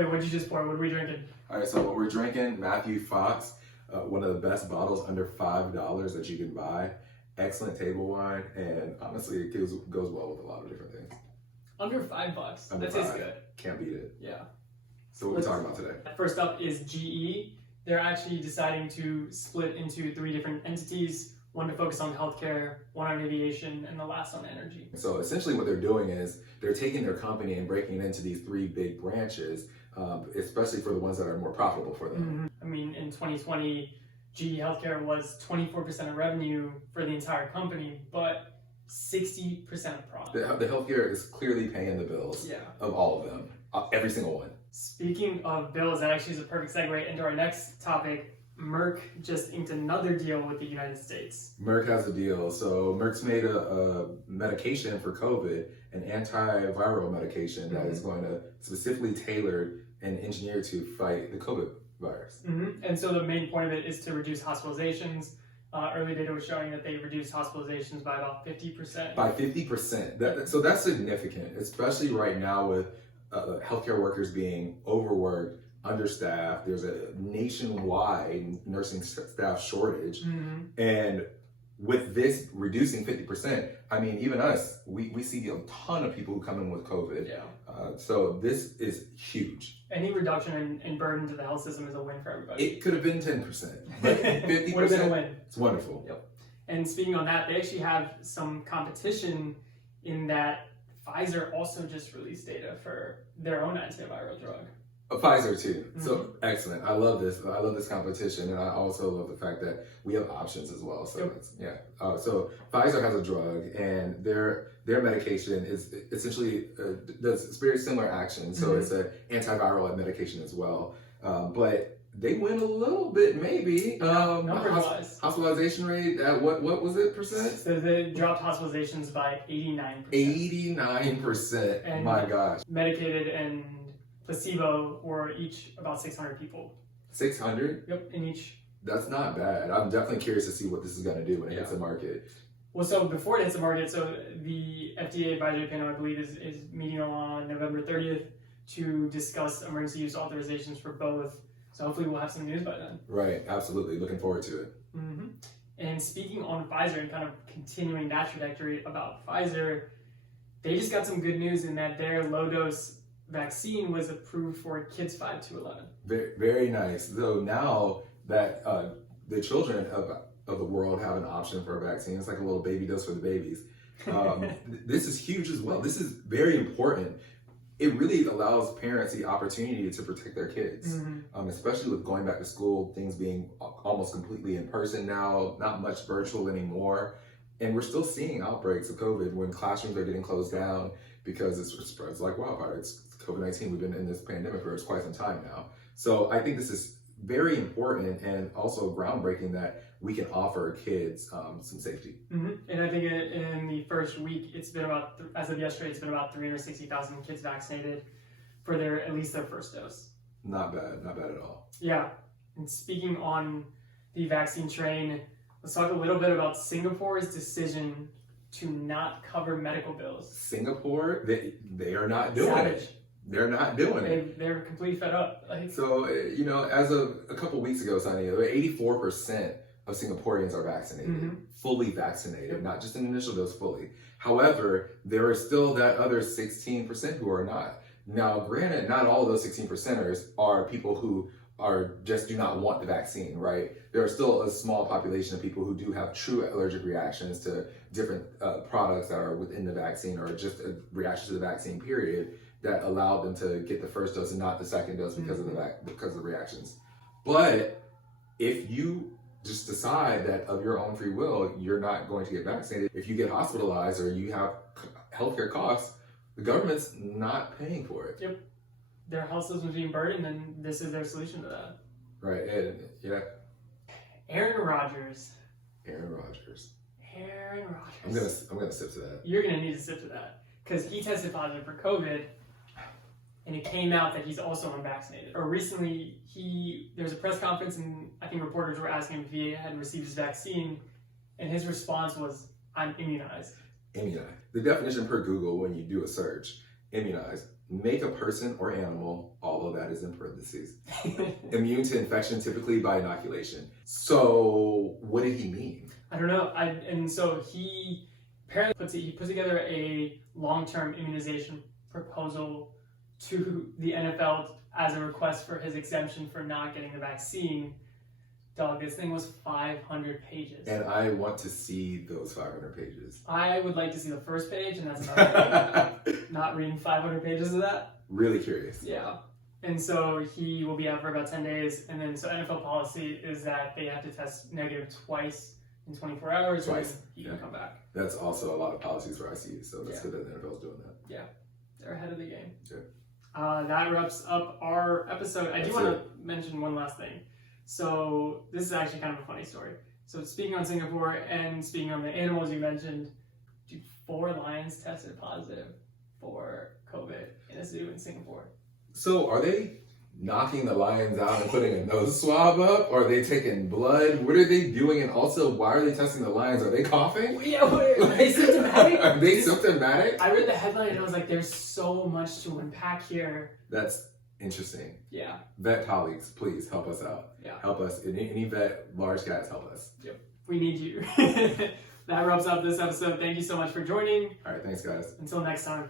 Wait, what'd you just pour? What are we drinking? All right, so what we're drinking, Matthew Fox, one of the best bottles under $5 that you can buy. Excellent table wine, and honestly, it goes well with a lot of different things. Under $5. Under That tastes $5. good. Can't beat it. Yeah. So what are we talking about today? First up is GE. They're actually deciding to split into 3 different entities. One to focus on healthcare, one on aviation, and the last on energy. So essentially what they're doing is they're taking their company and breaking it into these 3 big branches, especially for the ones that are more profitable for them. Mm-hmm. I mean, in 2020, GE Healthcare was 24% of revenue for the entire company, but 60% of profit. The healthcare is clearly paying the bills of all of them, every single one. Speaking of bills, that actually is a perfect segue into our next topic. Merck just inked another deal with the United States. Merck has a deal. So Merck's made a medication for COVID, an antiviral medication that is going to specifically tailored and engineered to fight the COVID virus. And so the main point of it is to reduce hospitalizations. Early data was showing that they reduced hospitalizations by about 50%. By 50%. So that's significant, especially right now with healthcare workers being overworked, understaffed. There's a nationwide nursing staff shortage. And with this reducing 50%, I mean, even us, we see a ton of people who come in with COVID. So this is huge. Any reduction in burden to the health system is a win for everybody. It could have been 10%, but 50% would have been a win. It's wonderful. Yep. And speaking on that, they actually have some competition in that Pfizer also just released data for their own antiviral drug. Pfizer too. So excellent. I love this. I love this competition, and I also love the fact that we have options as well. So so Pfizer has a drug, and their medication is essentially does very similar action. So it's an antiviral medication as well, but they win a little bit maybe. Numbers-wise, hospitalization rate at what was it percent? So they dropped hospitalizations by 89%. 89%. And my gosh. Medicated and placebo were each about 600 people. 600? Yep, in each. That's not bad. I'm definitely curious to see what this is going to do when it hits the market. Well, so before it hits the market, so the FDA advisory panel, I believe, is meeting on November 30th to discuss emergency use authorizations for both. So hopefully we'll have some news by then. Right, absolutely. Looking forward to it. And speaking on Pfizer and kind of continuing that trajectory about Pfizer, they just got some good news in that their low-dose vaccine was approved for kids 5 to 11. Very, very nice. So now that the children of the world have an option for a vaccine, it's like a little baby dose for the babies. This is huge as well. This is very important. It really allows parents the opportunity to protect their kids, especially with going back to school, things being almost completely in person now, not much virtual anymore. And we're still seeing outbreaks of COVID when classrooms are getting closed down because it spreads like wildfire. It's COVID-19. We've been in this pandemic for quite some time now. So I think this is very important and also groundbreaking that we can offer kids some safety. And I think in the first week, it's been about, as of yesterday, it's been about 360,000 kids vaccinated for at least their first dose. Not bad at all. Yeah, and speaking on the vaccine train, let's talk a little bit about Singapore's decision to not cover medical bills. Singapore, they are not doing it. They're not doing it. They're completely fed up. So, as of a couple weeks ago, Sonny, 84% of Singaporeans are vaccinated, fully vaccinated, not just an initial dose, fully. However, there are still that other 16% who are not. Now, granted, not all of those 16%ers are people who just do not want the vaccine, right? There are still a small population of people who do have true allergic reactions to different products that are within the vaccine, or just a reaction to the vaccine period, that allowed them to get the first dose and not the second dose because of the reactions. But if you just decide that of your own free will, you're not going to get vaccinated, if you get hospitalized or you have healthcare costs, the government's not paying for it. Yep. Their health system's being burdened, and this is their solution to that. Right, and Aaron Rodgers. Aaron Rodgers. I'm gonna sip to that. You're gonna need to sip to that because he tested positive for COVID, and it came out that he's also unvaccinated. Or recently, there was a press conference, and I think reporters were asking him if he had received his vaccine, and his response was, "I'm immunized." Immunized. The definition per Google when you do a search immunized, make a person or animal, although that is in parentheses, immune to infection, typically by inoculation. So what did he mean? I don't know. And so he apparently puts together a long-term immunization proposal to the NFL as a request for his exemption for not getting the vaccine. Dog, this thing was 500 pages. And I want to see those 500 pages. I would like to see the first page, and that's about it. Not reading 500 pages of that. Really curious. Yeah. And so he will be out for about 10 days. And then, so NFL policy is that they have to test negative twice in 24 hours. Twice. And he can come back. That's also a lot of policies for ICU, so that's good that the NFL's doing that. Yeah. They're ahead of the game. Yeah. That wraps up our episode. I do want to mention one last thing. So this is actually kind of a funny story. So speaking on Singapore and speaking on the animals you mentioned, 4 lions tested positive for COVID in a zoo in Singapore. So are they knocking the lions out and putting a nose swab up? Or are they taking blood? What are they doing? And also, why are they testing the lions? Are they coughing? Yeah, are they symptomatic? Are they symptomatic? I read the headline and I was like, there's so much to unpack here. That's interesting. Yeah. Vet colleagues, please help us out. Yeah. Help us. Any vet, large cats, help us. Yep. We need you. That wraps up this episode. Thank you so much for joining. All right, thanks, guys. Until next time.